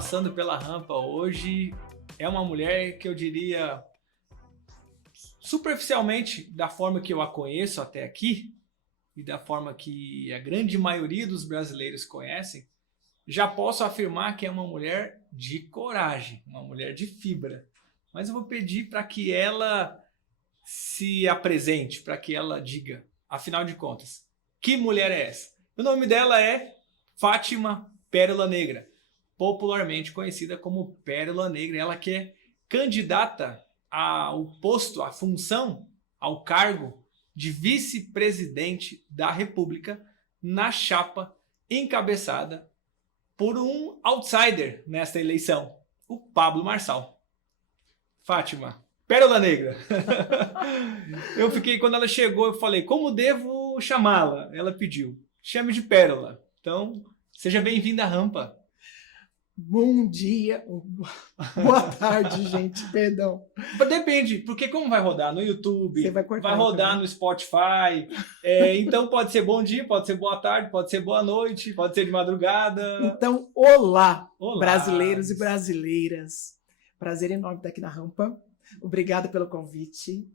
passando pela rampa hoje é uma mulher que eu diria, superficialmente, da forma que eu a conheço até aqui, e da forma que a grande maioria dos brasileiros conhecem, já posso afirmar que é uma mulher de coragem, uma mulher de fibra. Mas eu vou pedir para que ela se apresente, para que ela diga, afinal de contas, que mulher é essa? O nome dela é Fátima Pérola Negra, popularmente conhecida como Pérola Negra. Ela que é candidata ao posto, à função, ao cargo de vice-presidente da República na chapa encabeçada por um outsider nesta eleição, o Pablo Marçal. Fátima, Pérola Negra. Eu fiquei, quando ela chegou, eu falei, como devo chamá-la? Ela pediu, chame de Pérola. Então, seja bem-vinda à rampa. Bom dia, boa tarde, gente, perdão. Depende, porque como vai rodar no YouTube, Você vai cortar, vai rodar também. no Spotify, então pode ser bom dia, pode ser boa tarde, pode ser boa noite, pode ser de madrugada. Então, olá, Olá. brasileiros e brasileiras. Prazer enorme estar aqui na rampa. Obrigada pelo convite.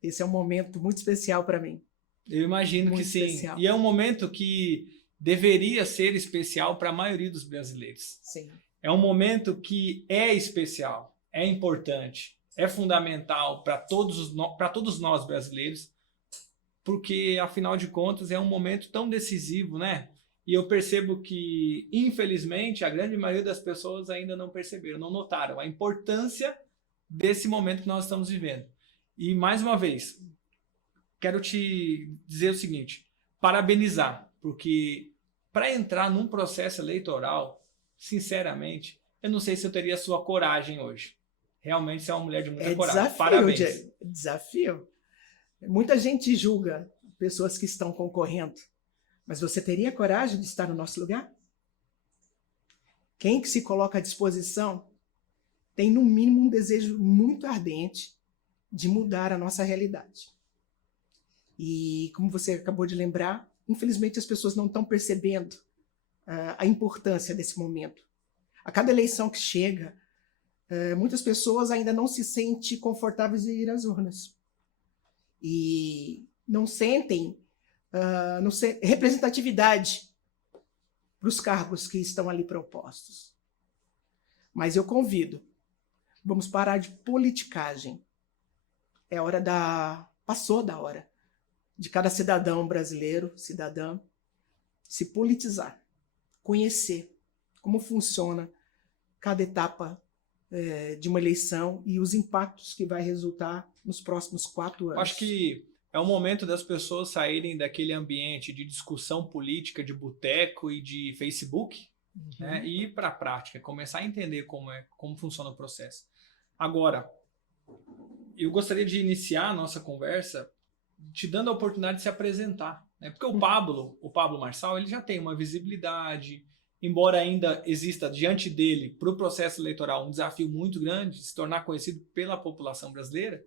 Esse é um momento muito especial para mim. Eu imagino Muito que sim. especial. E é um momento que deveria ser especial para a maioria dos brasileiros. Sim. É um momento que é especial, é importante, é fundamental para todos nós brasileiros, porque, afinal de contas, é um momento tão decisivo, né? E eu percebo que, infelizmente, a grande maioria das pessoas ainda não perceberam, não notaram a importância desse momento que nós estamos vivendo. E, mais uma vez, quero te dizer o seguinte, parabenizar, porque para entrar num processo eleitoral, sinceramente, eu não sei se eu teria a sua coragem hoje. Realmente você é uma mulher de muita coragem. Desafio, Parabéns. Desafio. Muita gente julga pessoas que estão concorrendo, mas você teria coragem de estar no nosso lugar? Quem que se coloca à disposição tem, no mínimo, um desejo muito ardente de mudar a nossa realidade. E, como você acabou de lembrar, infelizmente as pessoas não estão percebendo a importância desse momento. A cada eleição que chega, muitas pessoas ainda não se sentem confortáveis em ir às urnas. E não sentem representatividade para os cargos que estão ali propostos. Mas eu convido, vamos parar de politicagem. Passou da hora de cada cidadão brasileiro, cidadã, se politizar, conhecer como funciona cada etapa de uma eleição e os impactos que vai resultar nos próximos 4 anos. Acho que é o momento das pessoas saírem daquele ambiente de discussão política, de boteco e de Facebook, né, e ir para a prática, começar a entender como funciona o processo. Agora, eu gostaria de iniciar a nossa conversa te dando a oportunidade de se apresentar, né? Porque o Pablo Marçal, ele já tem uma visibilidade, embora ainda exista diante dele, para o processo eleitoral, um desafio muito grande de se tornar conhecido pela população brasileira,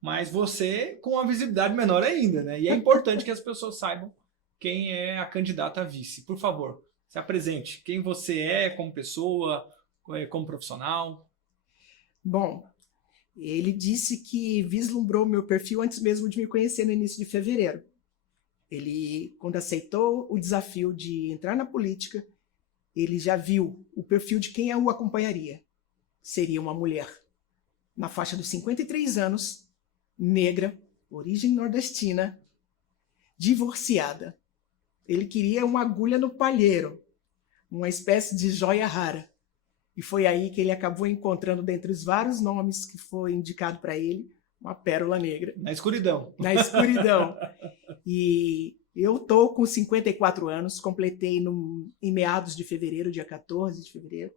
mas você com uma visibilidade menor ainda, né? E é importante que as pessoas saibam quem é a candidata a vice. Por favor, se apresente. Quem você é como pessoa, como profissional. Bom, ele disse que vislumbrou meu perfil antes mesmo de me conhecer no início de fevereiro. Ele, quando aceitou o desafio de entrar na política, ele já viu o perfil de quem o acompanharia. Seria uma mulher na faixa dos 53 anos, negra, origem nordestina, divorciada. Ele queria uma agulha no palheiro, uma espécie de joia rara. E foi aí que ele acabou encontrando, dentre os vários nomes que foi indicado para ele, uma pérola negra. Na escuridão. Na escuridão. E eu estou com 54 anos, completei em meados de fevereiro, dia 14 de fevereiro.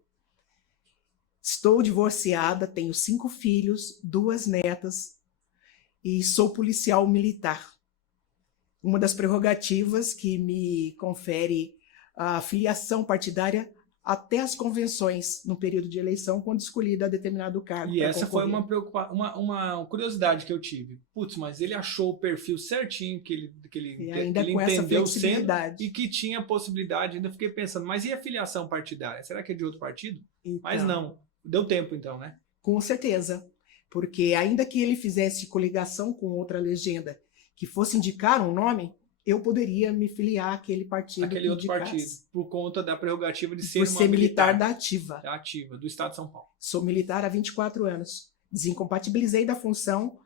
Estou divorciada, tenho 5 filhos, 2 netas e sou policial militar. Uma das prerrogativas que me confere a filiação partidária até as convenções no período de eleição, quando escolhido a determinado cargo. E essa foi uma curiosidade que eu tive. Putz, mas ele achou o perfil certinho que ainda ele com essa entendeu sendo flexibilidade. e que tinha possibilidade. Ainda fiquei pensando, mas e a filiação partidária? Será que é de outro partido? Então, Mas não. Deu tempo então, né? Com certeza. Porque ainda que ele fizesse coligação com outra legenda que fosse indicar um nome, eu poderia me filiar àquele partido. Aquele outro partido, por conta da prerrogativa de ser uma militar da ativa. Da ativa, do Estado de São Paulo. Sou militar há 24 anos. Desincompatibilizei da função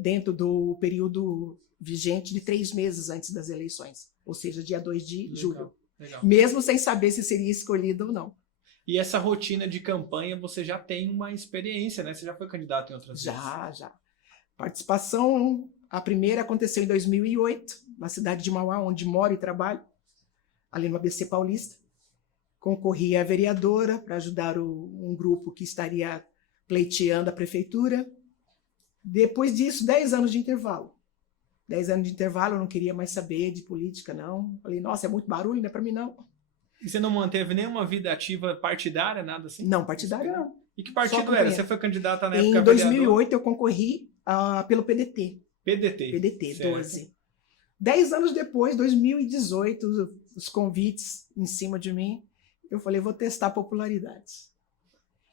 dentro do período vigente de 3 meses antes das eleições, ou seja, dia 2 de julho. Legal. Mesmo sem saber se seria escolhido ou não. E essa rotina de campanha, você já tem uma experiência, né? Você já foi candidato em outras vezes? Já. Participação, a primeira aconteceu em 2008, na cidade de Mauá, onde moro e trabalho, ali no ABC Paulista. Concorri a vereadora para ajudar um grupo que estaria pleiteando a prefeitura. Depois disso, 10 anos de intervalo. 10 anos de intervalo, eu não queria mais saber de política, não. Falei, nossa, é muito barulho, não é para mim, não. E você não manteve nenhuma vida ativa partidária, nada assim? Não, partidária não. E que partido era? Você foi candidata na época Em 2008 eu concorri pelo PDT. PDT, 12. 10 anos depois, 2018, os convites em cima de mim, eu falei, vou testar popularidade.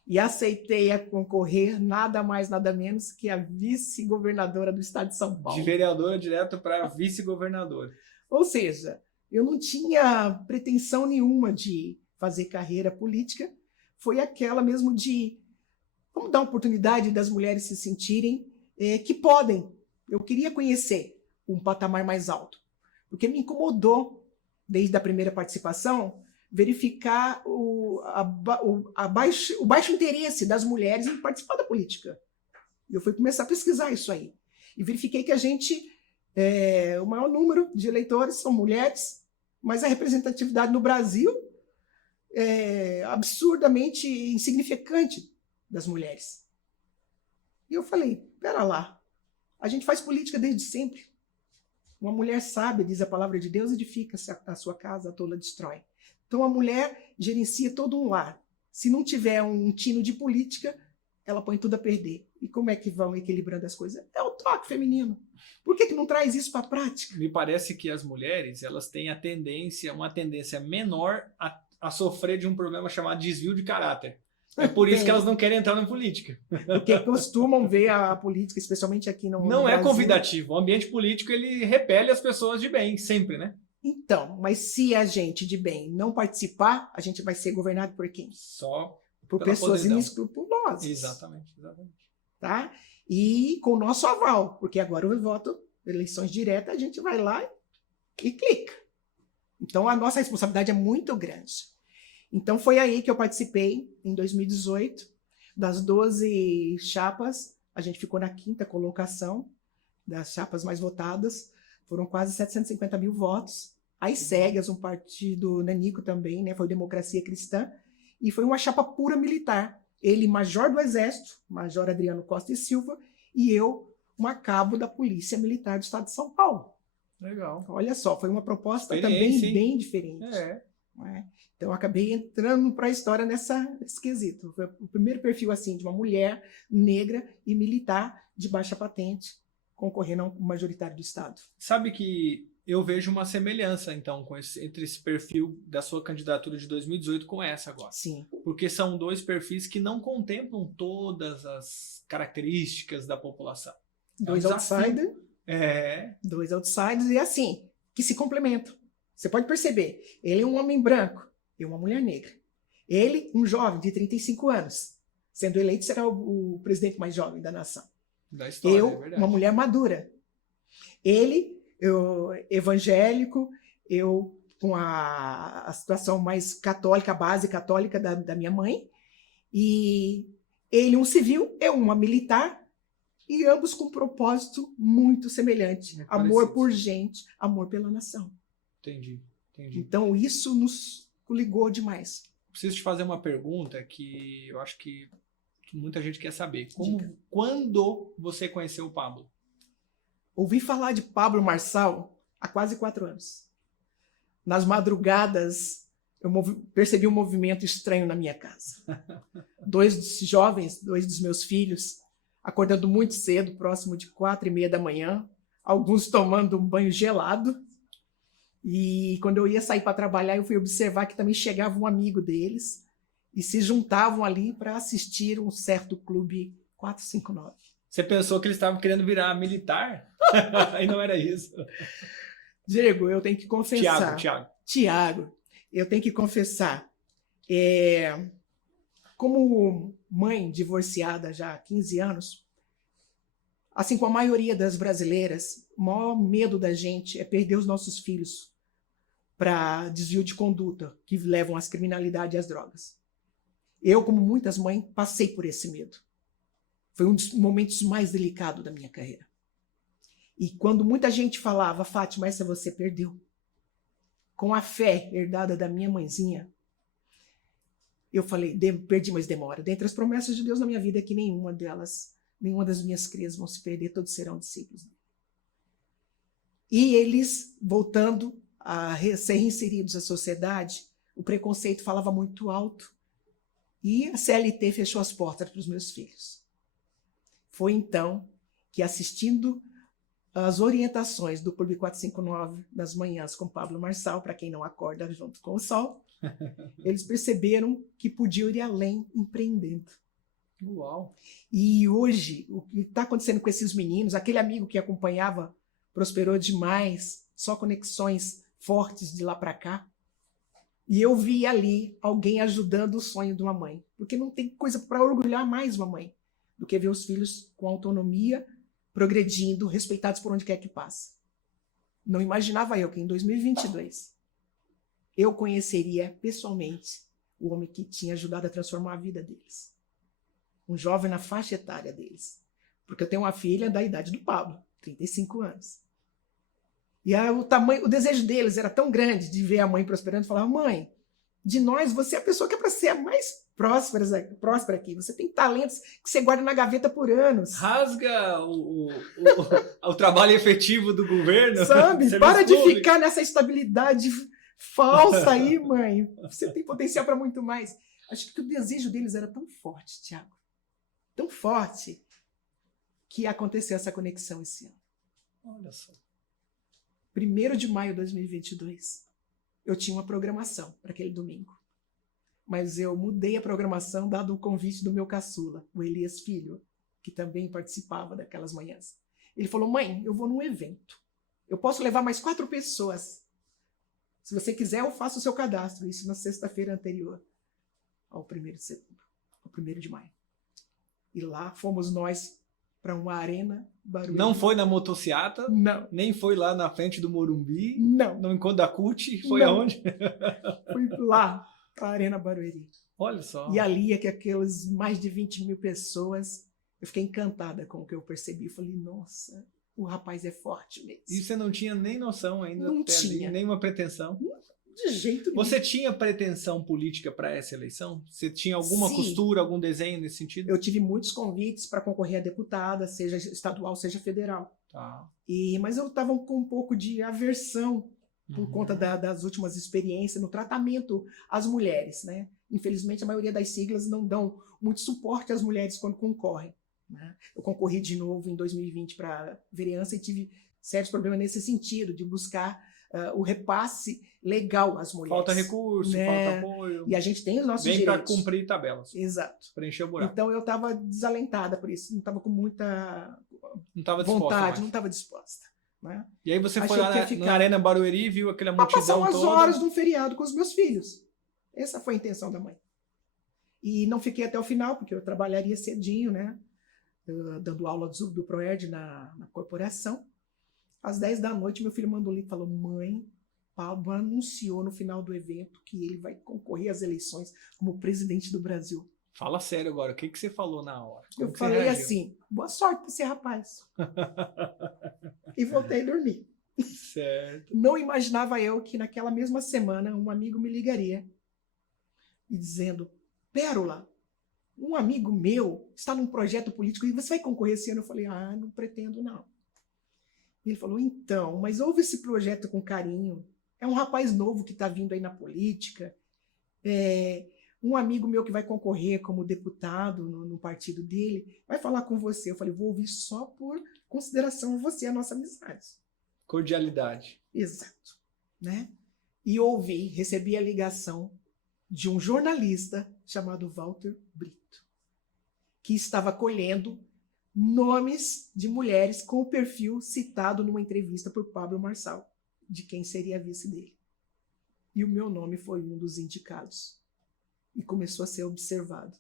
E aceitei a concorrer nada mais, nada menos que a vice-governadora do estado de São Paulo. De vereadora direto para vice-governadora. Ou seja, eu não tinha pretensão nenhuma de fazer carreira política, foi aquela mesmo de vamos dar oportunidade das mulheres se sentirem que podem. Eu queria conhecer um patamar mais alto, porque me incomodou, desde a primeira participação, verificar o baixo interesse das mulheres em participar da política. Eu fui começar a pesquisar isso aí. E verifiquei que o maior número de eleitores são mulheres, mas a representatividade no Brasil é absurdamente insignificante das mulheres. E eu falei, pera lá, a gente faz política desde sempre. Uma mulher sábia, diz a palavra de Deus, edifica a sua casa, a tola destrói. Então a mulher gerencia todo um lar. Se não tiver um tino de política, ela põe tudo a perder. E como é que vão equilibrando as coisas? É o toque feminino. Por que não traz isso para a prática? Me parece que as mulheres elas têm uma tendência menor a sofrer de um problema chamado desvio de caráter. É por isso que elas não querem entrar na política. Porque costumam ver a política, especialmente aqui no Não Brasil. É convidativo. O ambiente político ele repele as pessoas de bem, sempre, né? Então, mas se a gente de bem não participar, a gente vai ser governado por quem? Só por pessoas inescrupulosas. Exatamente. Tá? E com o nosso aval, porque agora eu voto eleições diretas, a gente vai lá e clica. Então a nossa responsabilidade é muito grande. Então foi aí que eu participei, em 2018, das 12 chapas, a gente ficou na 5ª colocação das chapas mais votadas, foram quase 750 mil votos. As cegas, um partido nanico também, né, foi Democracia Cristã, e foi uma chapa pura militar. Ele, major do Exército, Major Adriano Costa e Silva, e eu, uma cabo da Polícia Militar do Estado de São Paulo. Legal. Olha só, foi uma proposta também bem diferente. Né? Então, eu acabei entrando para a história nesse quesito. Foi o primeiro perfil assim, de uma mulher negra e militar de baixa patente, concorrendo ao majoritário do Estado. Sabe que eu vejo uma semelhança, então, entre esse perfil da sua candidatura de 2018 com essa agora. Sim. Porque são 2 perfis que não contemplam todas as características da população. 2 outsiders. 2 outsiders e assim, que se complementam. Você pode perceber, ele é um homem branco, eu uma mulher negra. Ele, um jovem de 35 anos, sendo eleito, será o presidente mais jovem da nação. Da história, eu, é verdade. uma mulher madura. Ele, evangélico, eu com a situação mais católica, a base católica da minha mãe, e ele um civil, eu uma militar, e ambos com um propósito muito semelhante. Amor por gente, amor pela nação. Entendi. Então isso nos ligou demais. Preciso te fazer uma pergunta que eu acho que muita gente quer saber. Quando você conheceu o Pablo? Ouvi falar de Pablo Marçal há quase 4 anos. Nas madrugadas percebi um movimento estranho na minha casa. 2 jovens, 2 dos meus filhos, acordando muito cedo, próximo de 4h30 da manhã, alguns tomando um banho gelado. E quando eu ia sair para trabalhar, eu fui observar que também chegava um amigo deles e se juntavam ali para assistir um certo clube 459. Você pensou que eles estavam querendo virar militar? Aí não era isso. Diego, eu tenho que confessar. Tiago. Eu tenho que confessar. Como mãe divorciada já há 15 anos, assim como a maioria das brasileiras, o maior medo da gente é perder os nossos filhos para desvio de conduta que levam às criminalidade e às drogas. Eu, como muitas mães, passei por esse medo. Foi um dos momentos mais delicados da minha carreira. E quando muita gente falava, Fátima, essa você perdeu. Com a fé herdada da minha mãezinha, eu falei, perdi, mas demora. Dentre as promessas de Deus na minha vida é que nenhuma das minhas crias vão se perder, todos serão discípulos. E eles, voltando a ser reinseridos à sociedade, o preconceito falava muito alto e a CLT fechou as portas para os meus filhos. Foi então que, assistindo as orientações do Clube 459 nas manhãs com Pablo Marçal, para quem não acorda junto com o sol, eles perceberam que podiam ir além empreendendo. Uau! E hoje, o que está acontecendo com esses meninos, aquele amigo que acompanhava prosperou demais, só conexões fortes de lá para cá. E eu vi ali alguém ajudando o sonho de uma mãe. Porque não tem coisa para orgulhar mais uma mãe do que ver os filhos com autonomia, progredindo, respeitados por onde quer que passe. Não imaginava eu que em 2022 eu conheceria pessoalmente o homem que tinha ajudado a transformar a vida deles. Um jovem na faixa etária deles. Porque eu tenho uma filha da idade do Pablo, 35 anos. E o desejo deles era tão grande de ver a mãe prosperando, falar, mãe, de nós, você é a pessoa que é para ser a mais próspera aqui. Você tem talentos que você guarda na gaveta por anos. Rasga o trabalho efetivo do governo. Sabe? Para de ficar nessa estabilidade falsa aí, mãe. Você tem potencial para muito mais. Acho que o desejo deles era tão forte, Tiago. Tão forte que aconteceu essa conexão esse ano. Olha só. 1º de maio de 2022, eu tinha uma programação para aquele domingo. Mas eu mudei a programação dado o convite do meu caçula, o Elias Filho, que também participava daquelas manhãs. Ele falou, mãe, eu vou num evento. Eu posso levar mais 4 pessoas. Se você quiser, eu faço o seu cadastro. Isso na sexta-feira anterior ao 1º de setembro, ao 1º de maio. E lá fomos nós para uma arena Barueri. Não foi na motociata? Não. Nem foi lá na frente do Morumbi? Não. No encontro da CUT? Foi Não. aonde? Fui lá, para a Arena Barueri. Olha só. E ali, aquelas mais de 20 mil pessoas, eu fiquei encantada com o que eu percebi. Eu falei, nossa, o rapaz é forte mesmo. E você não tinha nem noção ainda? Não tinha. Ali, nenhuma pretensão? De jeito nenhum. Você tinha pretensão política para essa eleição? Você tinha alguma costura, algum desenho nesse sentido? Eu tive muitos convites para concorrer a deputada, seja estadual, seja federal. Tá. Mas eu estava com um pouco de aversão por conta das últimas experiências no tratamento às mulheres, né? Infelizmente, a maioria das siglas não dão muito suporte às mulheres quando concorrem, né? Eu concorri de novo em 2020 para vereança e tive sérios problemas nesse sentido, de buscar o repasse legal às mulheres. Falta recurso, né? falta apoio. E a gente tem os nossos direitos. Vem para cumprir tabelas. Exato. Preencher o buraco. Então eu estava desalentada por isso, não estava com muita vontade, não estava disposta. Né? E aí você foi lá na Arena Barueri e viu aquela multidão passar umas toda? Horas de um feriado com os meus filhos. Essa foi a intenção da mãe. E não fiquei até o final, porque eu trabalharia cedinho, né? Dando aula do ProErd na corporação. Às 10 da noite, meu filho mandou ali e falou, mãe, Pablo anunciou no final do evento que ele vai concorrer às eleições como presidente do Brasil. Fala sério agora, o que você falou na hora? Eu falei assim, boa sorte para esse rapaz. E voltei a dormir. Certo. Não imaginava eu que naquela mesma semana um amigo me ligaria e dizendo, Pérola, um amigo meu está num projeto político e você vai concorrer esse ano? Eu falei, não pretendo não. Ele falou, então, mas ouve esse projeto com carinho. É um rapaz novo que está vindo aí na política. Um amigo meu que vai concorrer como deputado no partido dele vai falar com você. Eu falei, vou ouvir só por consideração a você, a nossa amizade. Cordialidade. Exato. Né? E ouvi, recebi a ligação de um jornalista chamado Walter Brito, que estava colhendo nomes de mulheres com o perfil citado numa entrevista por Pablo Marçal, de quem seria a vice dele. E o meu nome foi um dos indicados. E começou a ser observado.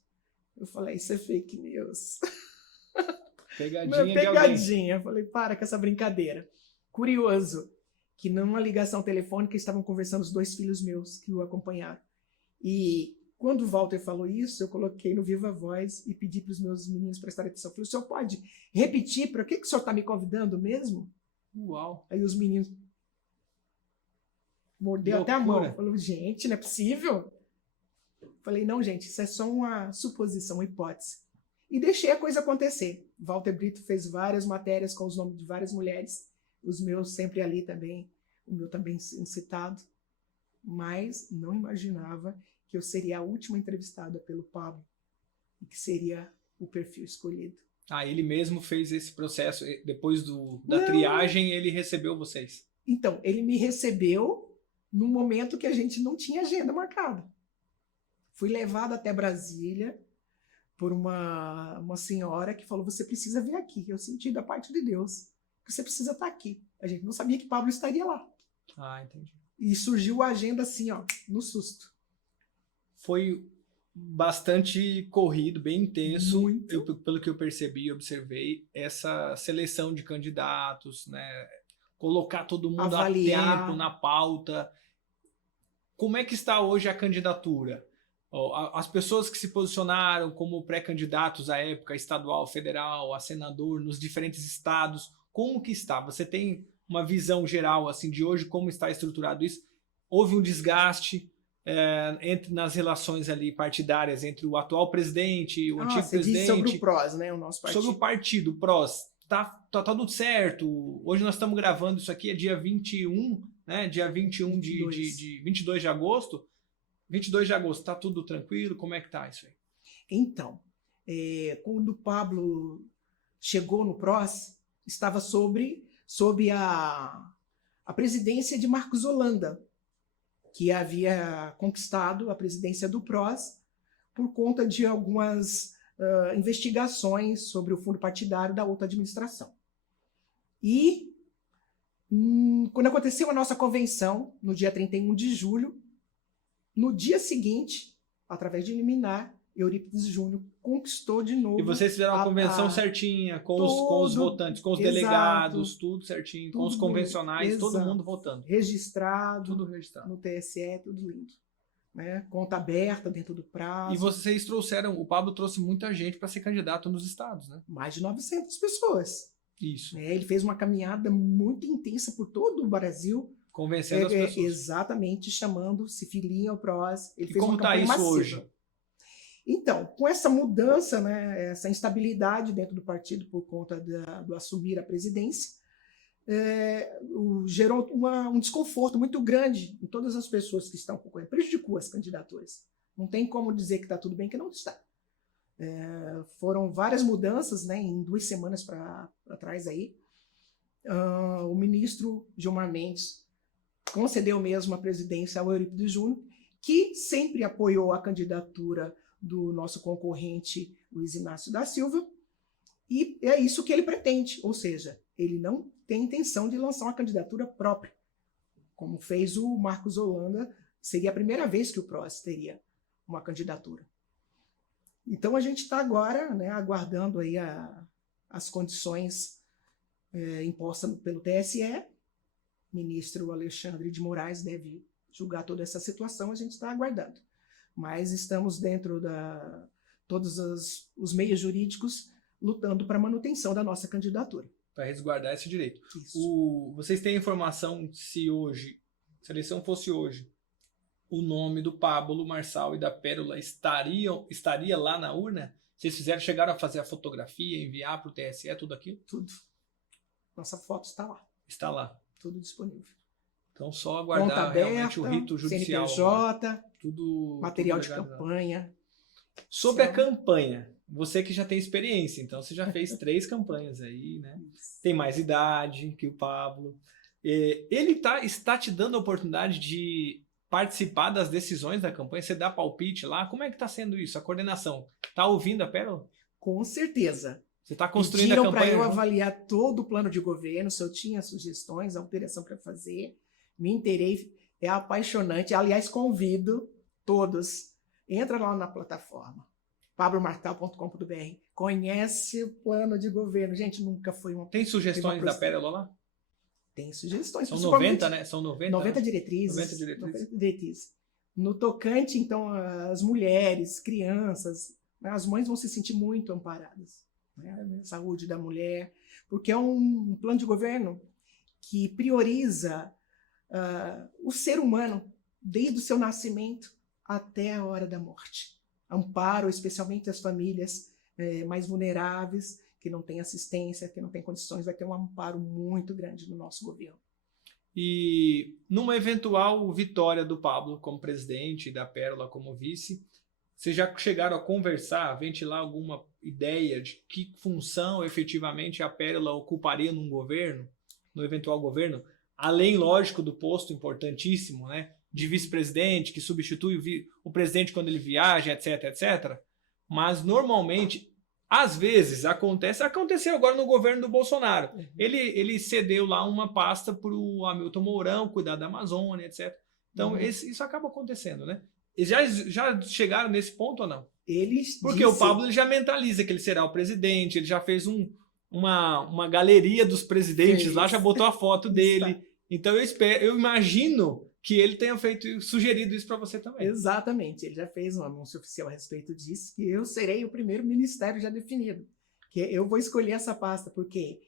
Eu falei, isso é fake news. Pegadinha pegadinha. Eu falei, para com essa brincadeira. Curioso que numa ligação telefônica estavam conversando os 2 filhos meus que o acompanharam. E quando o Walter falou isso, eu coloquei no Viva Voz e pedi para os meus meninos prestarem atenção. Eu falei, o senhor pode repetir? Para que o senhor está me convidando mesmo? Uau! Aí os meninos mordeu até a mão. Falou, gente, não é possível? Falei, não, gente, isso é só uma suposição, uma hipótese. E deixei a coisa acontecer. Walter Brito fez várias matérias com os nomes de várias mulheres, os meus sempre ali também, o meu também citado, mas não imaginava que eu seria a última entrevistada pelo Pablo e que seria o perfil escolhido. Ah, ele mesmo fez esse processo, depois da triagem ele recebeu vocês? Então, ele me recebeu no momento que a gente não tinha agenda marcada. Fui levada até Brasília por uma senhora que falou, você precisa vir aqui. Eu senti da parte de Deus que você precisa estar aqui. A gente não sabia que Pablo estaria lá. Ah, entendi. E surgiu a agenda assim, ó, no susto. Foi bastante corrido, bem intenso. Muito. Pelo que eu percebi e observei, essa seleção de candidatos, né? Colocar todo mundo Avaliar. a tempo na pauta. Como é que está hoje a candidatura? As pessoas que se posicionaram como pré-candidatos à época estadual, federal, a senador, nos diferentes estados, como que está? Você tem uma visão geral assim de hoje, como está estruturado isso? Houve um desgaste nas relações ali partidárias entre o atual presidente e o antigo presidente? Disse sobre o PROS, né? O nosso partido. Sobre o partido, o PROS. Tá tudo certo. Hoje nós estamos gravando isso aqui, é dia 21, né? Dia 21 de 22 de agosto. 22 de agosto, tá tudo tranquilo? Como é que tá isso aí? Então, quando o Pablo chegou no PROS, estava sob a presidência de Marcos Holanda, que havia conquistado a presidência do PROS por conta de algumas investigações sobre o fundo partidário da outra administração. E quando aconteceu a nossa convenção, no dia 31 de julho, no dia seguinte, através de liminar, Eurípides Júnior conquistou de novo. E vocês fizeram a convenção certinha, com os votantes, com os delegados, tudo certinho, tudo com os convencionais, todo mundo votando. Registrado, tudo registrado no TSE, tudo lindo. Né? Conta aberta dentro do prazo. E vocês trouxeram, o Pablo trouxe muita gente para ser candidato nos estados, né? Mais de 900 pessoas. Isso. Ele fez uma caminhada muito intensa por todo o Brasil. Convencendo as pessoas. Exatamente, chamando, se filiam ao PROS. Ele fez como está isso massiva. Hoje? Então, com essa mudança, né, essa instabilidade dentro do partido por conta do assumir a presidência, gerou um desconforto muito grande em todas as pessoas que estão concorrendo, prejudicou as candidaturas. Não tem como dizer que está tudo bem, que não está. Foram várias mudanças, né, em 2 semanas para trás aí. O ministro Gilmar Mendes concedeu mesmo a presidência ao Eurípides Júnior, que sempre apoiou a candidatura do nosso concorrente Luiz Inácio da Silva, e é isso que ele pretende, ou seja, ele não tem intenção de lançar uma candidatura própria, como fez o Marcos Holanda. Seria a primeira vez que o PROS teria uma candidatura. Então a gente está agora, né, aguardando aí as condições impostas pelo TSE. O ministro Alexandre de Moraes deve julgar toda essa situação, a gente está aguardando. Mas estamos dentro todos os meios jurídicos lutando para a manutenção da nossa candidatura. Para resguardar esse direito. Isso. Vocês têm informação se a eleição fosse hoje, o nome do Pablo Marçal e da Pérola estaria lá na urna? Vocês chegaram a fazer a fotografia, enviar para o TSE, tudo aquilo? Tudo. Nossa foto está lá. Está lá. Tudo disponível. Então, só Conta aguardar realmente o aberta, rito judicial agora. CNPJ, Tudo material de legalizado. campanha. Sobre a campanha, você que já tem experiência, então você já fez 3 campanhas aí, né? Tem mais idade que o Pablo. Ele está te dando a oportunidade de participar das decisões da campanha? Você dá palpite lá? Como é que está sendo isso? A coordenação? Está ouvindo a Pérola? Com certeza. Você está construindo Pediram a campanha para eu junto? avaliar todo o plano de governo, se eu tinha sugestões, alteração para fazer. Me inteirei, é apaixonante. Aliás, convido todos, entra lá na plataforma, pablomartal.com.br, conhece o plano de governo. Gente, nunca foi uma... Tem sugestões da Pérola lá? Tem sugestões. São 90, né? São 90? 90 diretrizes. 90 diretrizes. 90 diretrizes. No tocante, então, as mulheres, crianças, né, as mães vão se sentir muito amparadas. Né? Saúde da mulher, porque é um plano de governo que prioriza o ser humano desde o seu nascimento até a hora da morte. Amparo especialmente as famílias mais vulneráveis, que não têm assistência, que não têm condições, vai ter um amparo muito grande no nosso governo. E numa eventual vitória do Pablo como presidente e da Pérola como vice, vocês já chegaram a conversar, a ventilar alguma ideia de que função efetivamente a Pérola ocuparia num governo, no eventual governo, além, lógico, do posto importantíssimo, né, de vice-presidente, que substitui o presidente quando ele viaja, etc, etc. Mas, normalmente, às vezes, aconteceu agora no governo do Bolsonaro. Ele cedeu lá uma pasta para o Hamilton Mourão cuidar da Amazônia, etc. Então, isso acaba acontecendo, né? Eles já chegaram nesse ponto ou não? Porque o Pablo ele já mentaliza que ele será o presidente, ele já fez uma galeria dos presidentes lá, já botou a foto dele. Então eu imagino que ele tenha sugerido isso para você também. Exatamente, ele já fez um anúncio oficial a respeito disso, que eu serei o primeiro ministério já definido. Que eu vou escolher essa pasta, porque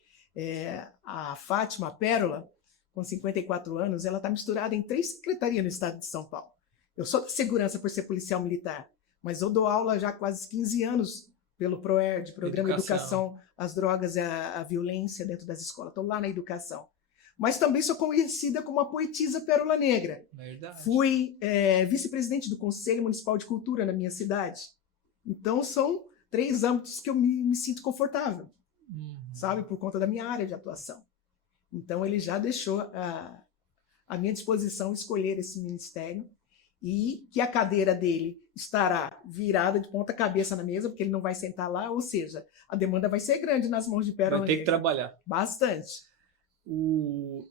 a Fátima Pérola, com 54 anos, ela está misturada em 3 secretarias no estado de São Paulo. Eu sou da segurança por ser policial militar, mas eu dou aula já há quase 15 anos pelo PROERD, Programa Educação às Drogas e à Violência dentro das escolas. Estou lá na educação. Mas também sou conhecida como a poetisa Pérola Negra. Verdade. Fui vice-presidente do Conselho Municipal de Cultura na minha cidade. Então, são 3 âmbitos que eu me sinto confortável, sabe? Por conta da minha área de atuação. Então, ele já deixou à minha disposição escolher esse ministério e que a cadeira dele estará virada de ponta cabeça na mesa, porque ele não vai sentar lá, ou seja, a demanda vai ser grande nas mãos de Pérola Negra. Vai ter que trabalhar. Bastante. O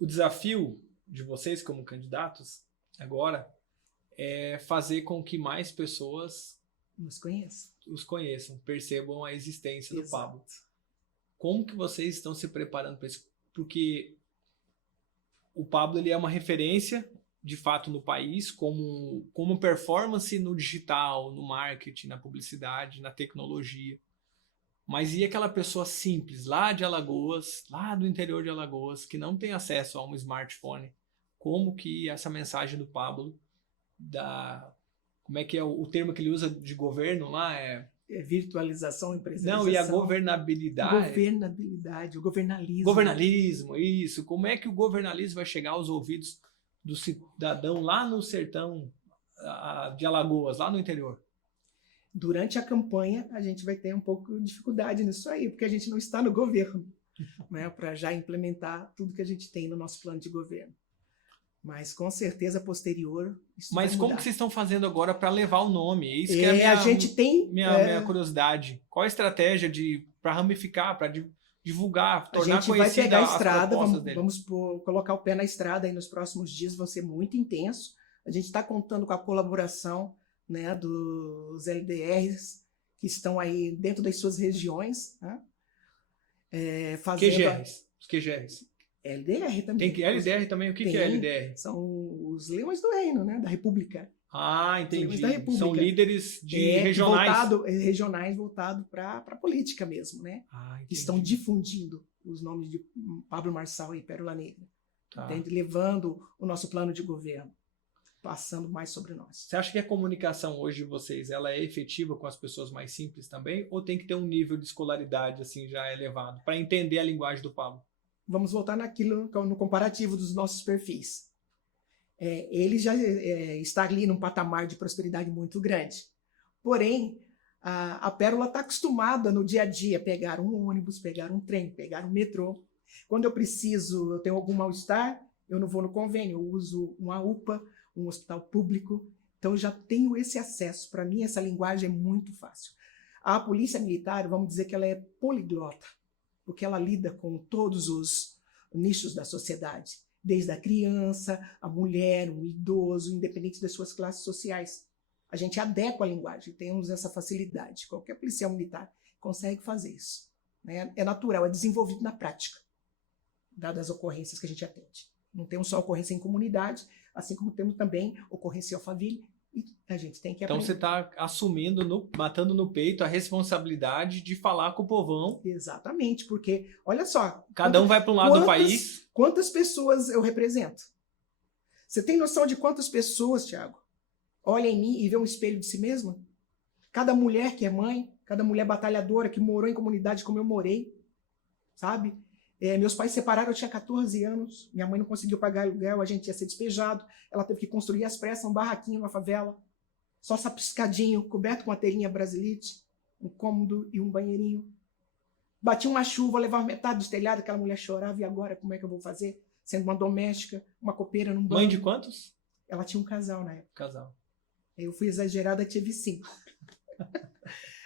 desafio de vocês como candidatos agora é fazer com que mais pessoas os conheçam, percebam a existência do Pablo. Como que vocês estão se preparando para isso? Porque o Pablo ele é uma referência de fato no país como performance no digital, no marketing, na publicidade, na tecnologia. Mas e aquela pessoa simples, lá de Alagoas, lá do interior de Alagoas, que não tem acesso a um smartphone? Como que essa mensagem do Pablo, como é que é o termo que ele usa de governo lá? É virtualização, empresarialização. Não, e a governabilidade. Governabilidade, o governalismo. Governalismo, isso. Como é que o governalismo vai chegar aos ouvidos do cidadão lá no sertão de Alagoas, lá no interior? Durante a campanha, a gente vai ter um pouco de dificuldade nisso aí, porque a gente não está no governo, né, para já implementar tudo que a gente tem no nosso plano de governo. Mas, com certeza, posterior... Mas como que vocês estão fazendo agora para levar o nome? Isso que é a gente tem... minha curiosidade. Qual a estratégia para ramificar, para divulgar, tornar conhecida a gente vai pegar a estrada, dele? vamos colocar o pé na estrada aí nos próximos dias, vai ser muito intenso. A gente está contando com a colaboração, né, dos LDRs que estão aí dentro das suas regiões, né? Os QGRs. LDR também. Tem LDR também? O que é LDR? São os Leões do Reino, né, da República. Ah, entendi. Da República. São líderes regionais. Regionais voltados para a política mesmo, né? Que estão difundindo os nomes de Pablo Marçal e Pérola Negra. Levando o nosso plano de governo, passando mais sobre nós. Você acha que a comunicação hoje de vocês ela é efetiva com as pessoas mais simples também? Ou tem que ter um nível de escolaridade assim já elevado para entender a linguagem do Pablo? Vamos voltar naquilo, no comparativo dos nossos perfis. Ele já está ali num patamar de prosperidade muito grande. Porém, a Pérola está acostumada no dia a dia pegar um ônibus, pegar um trem, pegar um metrô. Quando eu tenho algum mal-estar, eu não vou no convênio, eu uso uma UPA, um hospital público. Então, eu já tenho esse acesso. Para mim, essa linguagem é muito fácil. A polícia militar, vamos dizer que ela é poliglota, porque ela lida com todos os nichos da sociedade, desde a criança, a mulher, o idoso, independente das suas classes sociais. A gente adequa a linguagem, temos essa facilidade. Qualquer policial militar consegue fazer isso, né? É natural, é desenvolvido na prática, dadas as ocorrências que a gente atende. Não temos só ocorrência em comunidade, assim como temos também ocorrência em Alphaville, e a gente tem que aprender. Então você está assumindo, matando no peito a responsabilidade de falar com o povão. Exatamente, porque, olha só... Cada um vai para um lado do país. Quantas pessoas eu represento? Você tem noção de quantas pessoas, Thiago, olha em mim e vê um espelho de si mesma? Cada mulher que é mãe, cada mulher batalhadora que morou em comunidade como eu morei, sabe? Meus pais se separaram, eu tinha 14 anos, minha mãe não conseguiu pagar aluguel, a gente ia ser despejado, ela teve que construir às pressas um barraquinho na favela, só sapiscadinho, coberto com uma telhinha brasilite, um cômodo e um banheirinho. Batia uma chuva, levava metade do telhado, aquela mulher chorava, e agora como é que eu vou fazer? Sendo uma doméstica, uma copeira num banco. Mãe de quantos? Ela tinha um casal na época. Casal. Eu fui exagerada, tive 5.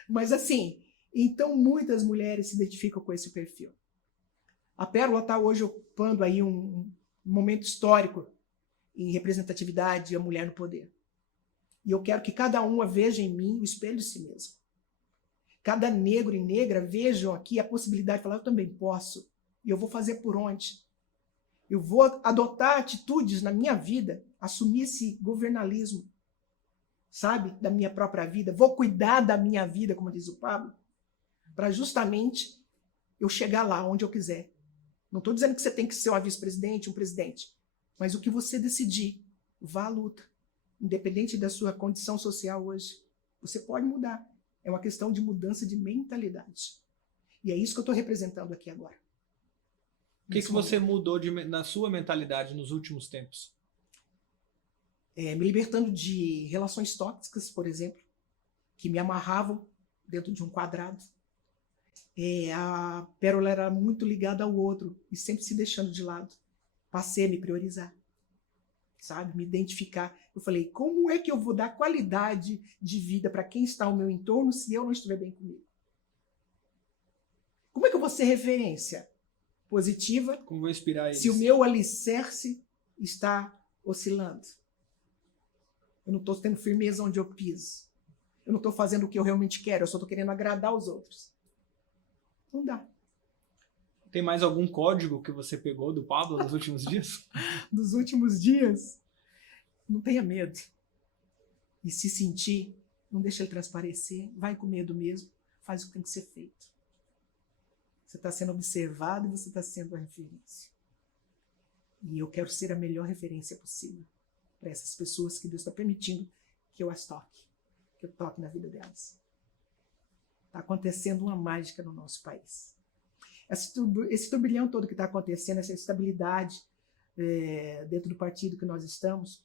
Mas assim, então muitas mulheres se identificam com esse perfil. A Pérola está hoje ocupando aí um momento histórico em representatividade e a mulher no poder. E eu quero que cada uma veja em mim o espelho de si mesmo. Cada negro e negra vejam aqui a possibilidade de falar, eu também posso. E eu vou fazer por onde? Eu vou adotar atitudes na minha vida, assumir esse governalismo, sabe, da minha própria vida. Vou cuidar da minha vida, como diz o Pablo, para justamente eu chegar lá onde eu quiser. Não estou dizendo que você tem que ser uma vice-presidente, um presidente, mas o que você decidir, vá à luta. Independente da sua condição social hoje, você pode mudar. É uma questão de mudança de mentalidade. E é isso que eu estou representando aqui agora. O que você mudou na sua mentalidade nos últimos tempos? Me libertando de relações tóxicas, por exemplo, que me amarravam dentro de um quadrado. A Pérola era muito ligada ao outro e sempre se deixando de lado. Passei a me priorizar, sabe? Me identificar. Eu falei, como é que eu vou dar qualidade de vida para quem está ao meu entorno se eu não estiver bem comigo? Como é que eu vou ser referência positiva? Como vou inspirar eles? Se o meu alicerce está oscilando? Eu não estou tendo firmeza onde eu piso. Eu não estou fazendo o que eu realmente quero, eu só estou querendo agradar os outros. Não dá. Tem mais algum código que você pegou do Pablo nos últimos dias? Dos últimos dias? Não tenha medo. E se sentir, não deixa ele transparecer, vai com medo mesmo, faz o que tem que ser feito. Você está sendo observado e você está sendo a referência. E eu quero ser a melhor referência possível para essas pessoas que Deus está permitindo que eu as toque, que eu toque na vida delas. Está acontecendo uma mágica no nosso país. Esse turbilhão todo que está acontecendo, essa estabilidade dentro do partido que nós estamos,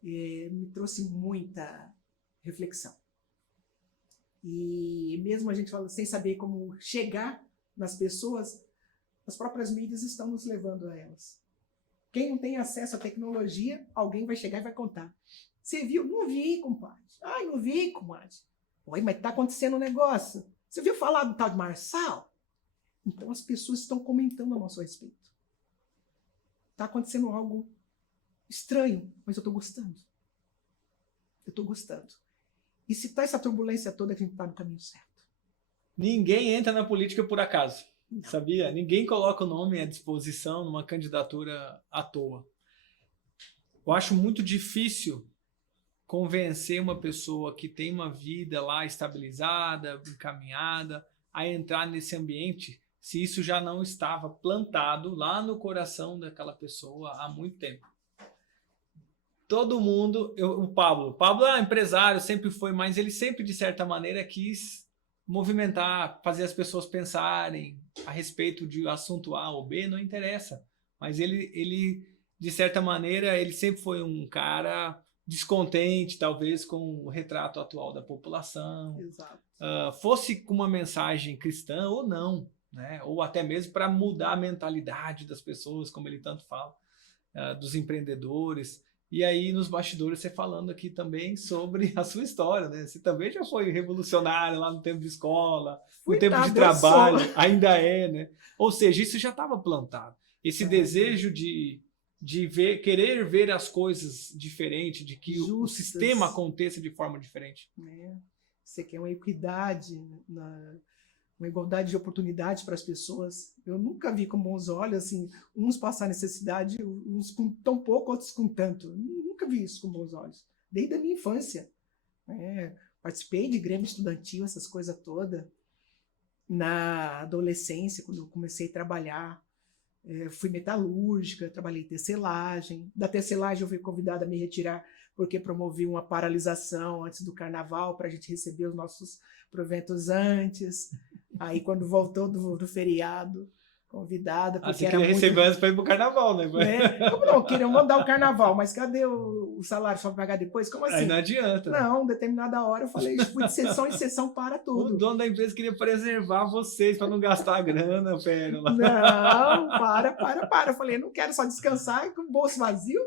me trouxe muita reflexão. E mesmo a gente fala sem saber como chegar nas pessoas, as próprias mídias estão nos levando a elas. Quem não tem acesso à tecnologia, alguém vai chegar e vai contar. Você viu? Não vi, compadre. Ai, não vi, comadre. Oi, mas está acontecendo um negócio. Você viu falar do tal de Marçal? Então as pessoas estão comentando a nosso respeito. Está acontecendo algo estranho, mas eu estou gostando. Eu estou gostando. E se está essa turbulência toda, a gente está no caminho certo. Ninguém entra na política por acaso. Não. Sabia? Ninguém coloca o nome à disposição numa candidatura à toa. Eu acho muito difícil convencer uma pessoa que tem uma vida lá estabilizada, encaminhada, a entrar nesse ambiente, se isso já não estava plantado lá no coração daquela pessoa há muito tempo. Todo mundo, o Pablo é empresário, sempre foi, mas ele sempre, de certa maneira, quis movimentar, fazer as pessoas pensarem a respeito de assunto A ou B, não interessa. Mas ele de certa maneira, ele sempre foi um cara descontente, talvez, com o retrato atual da população. Exato. Fosse com uma mensagem cristã ou não, né? Ou até mesmo para mudar a mentalidade das pessoas, como ele tanto fala, dos empreendedores. E aí, nos bastidores, você falando aqui também sobre a sua história, né? Você também já foi revolucionário lá no tempo de escola, no tempo de trabalho, ainda é, né? Ou seja, isso já estava plantado. Esse desejo de querer ver as coisas diferente, de que o sistema aconteça de forma diferente. Você quer uma equidade, uma igualdade de oportunidades para as pessoas. Eu nunca vi com bons olhos, assim, uns passar necessidade, uns com tão pouco, outros com tanto. Nunca vi isso com bons olhos. Desde a minha infância. Participei de grêmio estudantil, essas coisas todas. Na adolescência, quando eu comecei a trabalhar, fui metalúrgica, trabalhei em tecelagem. Da tecelagem eu fui convidada a me retirar porque promovi uma paralisação antes do carnaval para a gente receber os nossos proventos antes. Aí quando voltou do feriado, convidada, porque você queria receber antes para ir para o carnaval, né? Como não? Queriam mandar o carnaval, mas cadê o salário só para pagar depois? Como assim? Aí não adianta. Não, determinada hora eu falei, fui de sessão em sessão para tudo. O dono da empresa queria preservar vocês para não gastar a grana, Pérola. Não, para. Eu falei, não quero só descansar com o bolso vazio.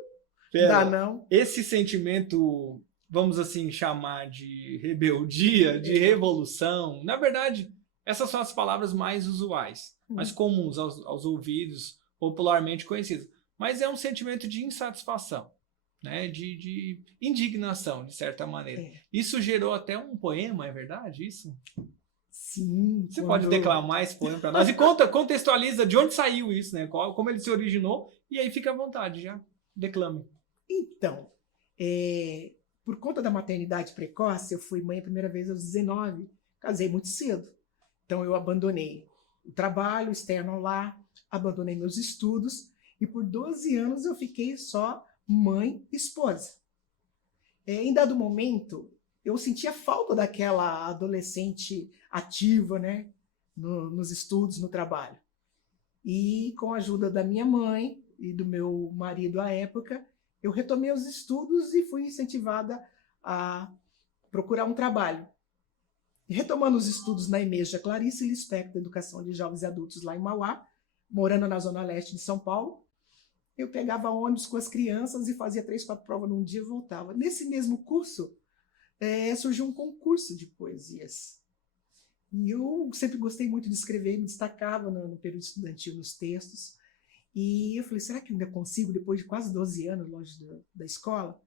Pérola, dá não. Esse sentimento, vamos assim chamar de rebeldia, de revolução, na verdade, essas são as palavras mais usuais, mais comuns aos ouvidos, popularmente conhecidas. Mas é um sentimento de insatisfação, né? De indignação, de certa maneira. Isso gerou até um poema, é verdade isso? Sim. Você pode declamar esse poema para nós e contextualiza de onde saiu isso, né? Como ele se originou, e aí fica à vontade, já declame. Então, por conta da maternidade precoce, eu fui mãe a primeira vez aos 19, casei muito cedo. Então, eu abandonei o trabalho externo lá, abandonei meus estudos e por 12 anos eu fiquei só mãe e esposa. Em dado momento, eu sentia falta daquela adolescente ativa, né, nos estudos, no trabalho. E com a ajuda da minha mãe e do meu marido à época, eu retomei os estudos e fui incentivada a procurar um trabalho. Retomando os estudos na EMEJA Clarice Lispector, Educação de Jovens e Adultos, lá em Mauá, morando na Zona Leste de São Paulo, eu pegava ônibus com as crianças e fazia 3, 4 provas num dia e voltava. Nesse mesmo curso, surgiu um concurso de poesias. E eu sempre gostei muito de escrever, me destacava no período estudantil, nos textos. E eu falei, será que eu ainda consigo, depois de quase 12 anos longe da escola?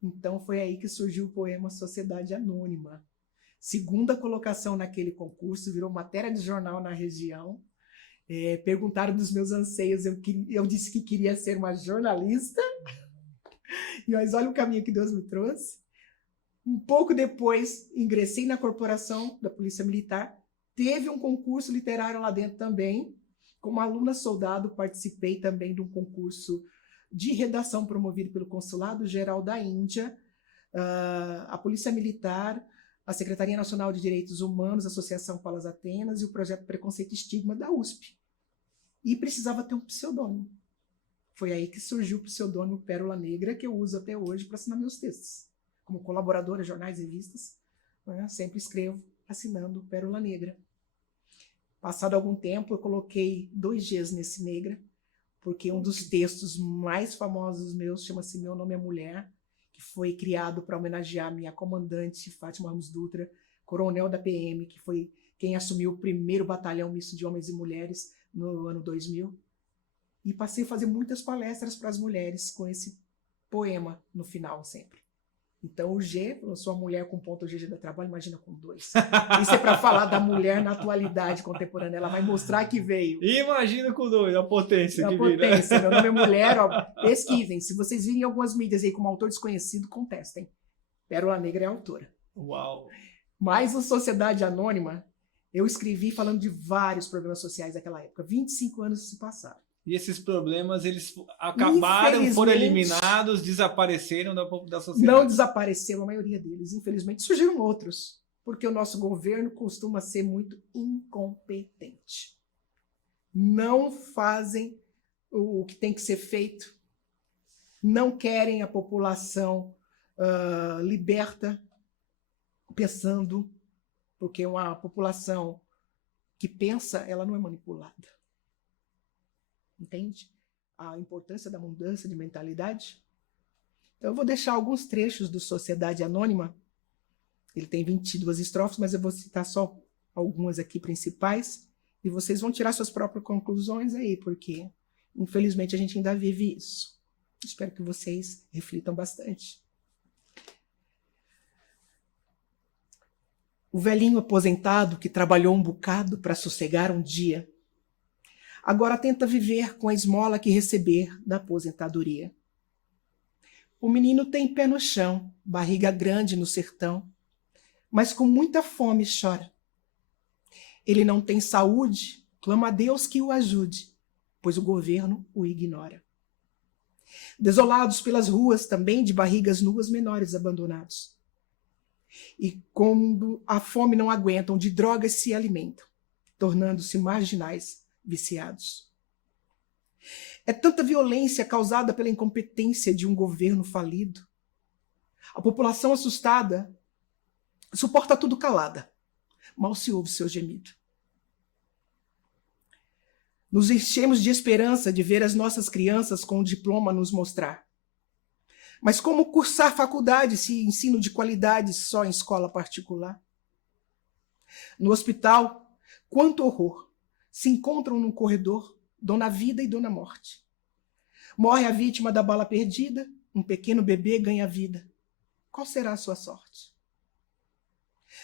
Então foi aí que surgiu o poema Sociedade Anônima. Segunda colocação naquele concurso, virou matéria de jornal na região. Perguntaram dos meus anseios, eu disse que queria ser uma jornalista. Mas olha o caminho que Deus me trouxe. Um pouco depois, ingressei na corporação da Polícia Militar. Teve um concurso literário lá dentro também. Como aluna soldado, participei também de um concurso de redação promovido pelo Consulado Geral da Índia, a Polícia Militar, a Secretaria Nacional de Direitos Humanos, a Associação Palas Atenas e o Projeto Preconceito e Estigma da USP. E precisava ter um pseudônimo. Foi aí que surgiu o pseudônimo Pérola Negra, que eu uso até hoje para assinar meus textos. Como colaboradora, jornais e revistas, né, sempre escrevo assinando Pérola Negra. Passado algum tempo, eu coloquei 2 Gs nesse Negra, porque um dos textos mais famosos meus chama-se Meu Nome é Mulher, que foi criado para homenagear minha comandante, Fátima Ramos Dutra, coronel da PM, que foi quem assumiu o primeiro batalhão misto de homens e mulheres no ano 2000. E passei a fazer muitas palestras para as mulheres com esse poema no final sempre. Então o G, eu sou a mulher com ponto GG da trabalho, imagina com 2. Isso é para falar da mulher na atualidade contemporânea, ela vai mostrar que veio. Imagina com 2, a potência que vira. A potência, meu nome é mulher, ó, pesquisem. Se vocês virem algumas mídias aí como autor desconhecido, contestem. Pérola Negra é a autora. Uau! Mas o Sociedade Anônima, eu escrevi falando de vários problemas sociais daquela época. 25 anos se passaram. E esses problemas, eles acabaram, foram eliminados, desapareceram da sociedade. Não desapareceram, a maioria deles. Infelizmente, surgiram outros. porque o nosso governo costuma ser muito incompetente. Não fazem o que tem que ser feito, não querem a população liberta, pensando, porque uma população que pensa, ela não é manipulada. Entende? A importância da mudança de mentalidade. Então, eu vou deixar alguns trechos do Sociedade Anônima. Ele tem 22 estrofes, mas eu vou citar só algumas aqui principais, e vocês vão tirar suas próprias conclusões aí, porque, infelizmente, a gente ainda vive isso. Espero que vocês reflitam bastante. O velhinho aposentado que trabalhou um bocado para sossegar um dia, agora tenta viver com a esmola que receber da aposentadoria. O menino tem pé no chão, barriga grande no sertão, mas com muita fome chora. Ele não tem saúde, clama a Deus que o ajude, pois o governo o ignora. Desolados pelas ruas, também de barrigas nuas, menores abandonados. E quando a fome não aguentam, de drogas se alimentam, tornando-se marginais, viciados. É tanta violência causada pela incompetência de um governo falido. A população assustada suporta tudo calada. Mal se ouve seu gemido. Nos enchemos de esperança de ver as nossas crianças com o diploma nos mostrar. Mas como cursar faculdade se ensino de qualidade só em escola particular? No hospital, quanto horror! Se encontram num corredor Dona Vida e Dona Morte. Morre a vítima da bala perdida, um pequeno bebê ganha vida. Qual será a sua sorte?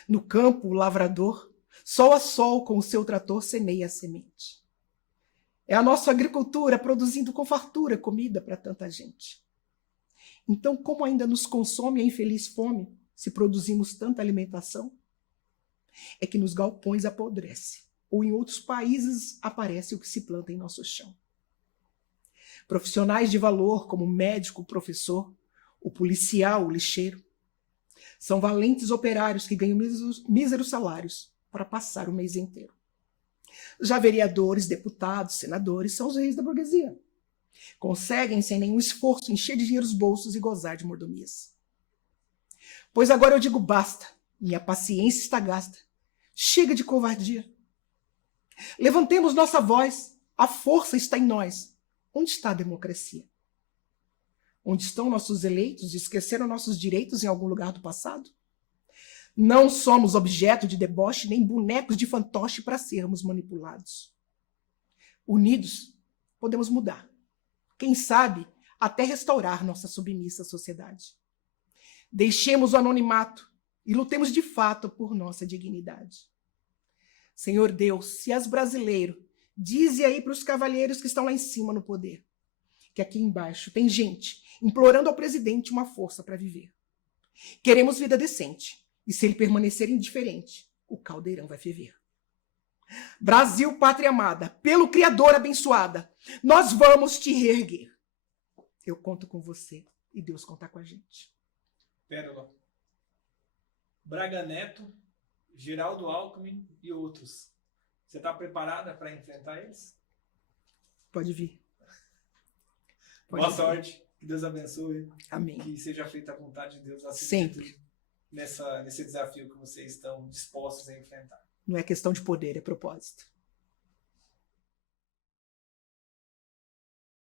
No campo, o lavrador, sol a sol com o seu trator, semeia a semente. É a nossa agricultura produzindo com fartura comida para tanta gente. Então, como ainda nos consome a infeliz fome, se produzimos tanta alimentação? É que nos galpões apodrece, ou em outros países aparece o que se planta em nosso chão. Profissionais de valor, como o médico, o professor, o policial, o lixeiro, são valentes operários que ganham míseros salários para passar o mês inteiro. Já vereadores, deputados, senadores são os reis da burguesia. Conseguem, sem nenhum esforço, encher de dinheiro os bolsos e gozar de mordomias. Pois agora eu digo basta, minha paciência está gasta. Chega de covardia. Levantemos nossa voz, a força está em nós. Onde está a democracia? Onde estão nossos eleitos? Esqueceram nossos direitos em algum lugar do passado? Não somos objeto de deboche nem bonecos de fantoche para sermos manipulados. Unidos, podemos mudar. Quem sabe, até restaurar nossa submissa sociedade. Deixemos o anonimato e lutemos de fato por nossa dignidade. Senhor Deus, se és brasileiro, dize aí para os cavalheiros que estão lá em cima no poder, que aqui embaixo tem gente implorando ao presidente uma força para viver. Queremos vida decente, e se ele permanecer indiferente, o caldeirão vai ferver. Brasil, pátria amada, pelo Criador abençoada, nós vamos te reerguer. Eu conto com você e Deus conta com a gente. Pérola. Braga Neto, Geraldo Alckmin e outros. Você está preparada para enfrentar eles? Pode vir. Boa sorte. Que Deus abençoe. Amém. Que seja feita a vontade de Deus sempre nesse desafio que vocês estão dispostos a enfrentar. Não é questão de poder, é propósito.